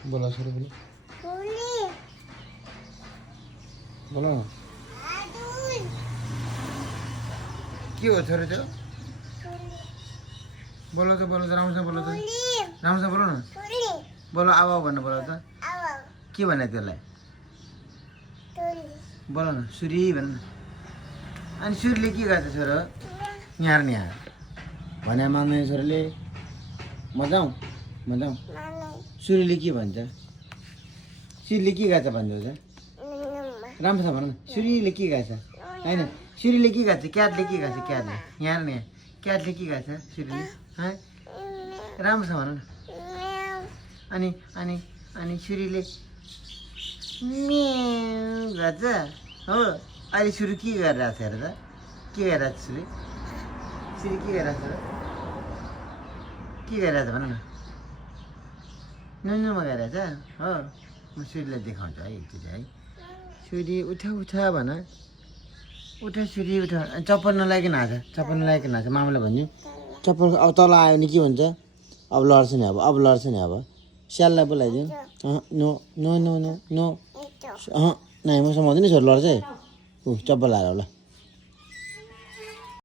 बोला छोरी बोलो बोलो के हो छोरी त्यो बोलो त राम्रोसँग बोलो त राम्रोसँग बोलो न बोलो आवा भन्नु बोलो त के भने त्यसलाई बोलो न सुरी भन्नु अनि सुरीले के गर्छ छोरो यहाँ नि यहाँ भने मान्दैन छोरीले मजाऊ सुरीले के भन्छ सुरीले के गर्छ भन्दैछ राम्रोसँग भन न सुरीले के गर्छ होइन सुरीले के गर्छ क्याटले के गर्छ क्याटले यहाँ नि क्याटले के गर्छ सुरीले राम्रोसँग भन न अनि अनि अनि सुरीले म्याउ गर्छ हो अहिले सुरु के गरिरहेको छ हेर त के गरिरहेको छ सुरी के गरिरहेको छ के गरिरहेको छ भन न नुनुमा गरिरहेछ हो म सुरीलाई देखाउँछु है एकचोटि है सुरी उठा भन उठा सुरी उठा चप्पल नलाइकन हाँस मामालाई भन्छु चप्पल अब तल आयो भने के हुन्छ अब लड्छ नि अब स्याललाई बोलाइदिउँ no no no no no नाइ म समाउँदैन छोरी लड्छ है चप्पल लाएर होला